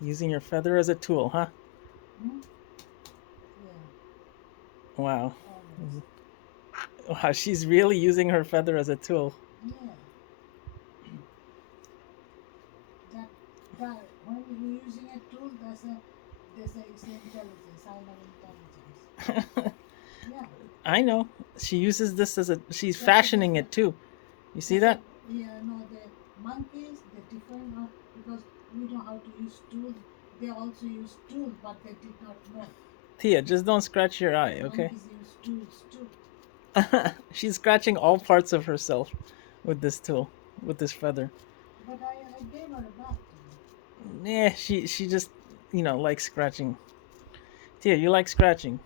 Using your feather as a tool, huh? Hmm? Yeah, Wow. almost. Wow, she's really using her feather as a tool. Yeah, that that when you're using a tool, there's a it's intelligence, sign of intelligence. Yeah, I know. She uses this as a. She's that's a fashioning different. it too. You see That's a that? yeah. No, the monkeys they're different because we know how to use tools. They also use tools, but they did not know. Tia, just don't scratch your eye, okay? Monkeys use tools too. She's scratching all parts of herself with this tool, with this feather. But I gave her a bath today. Yeah, she just likes scratching. Tia, you like scratching.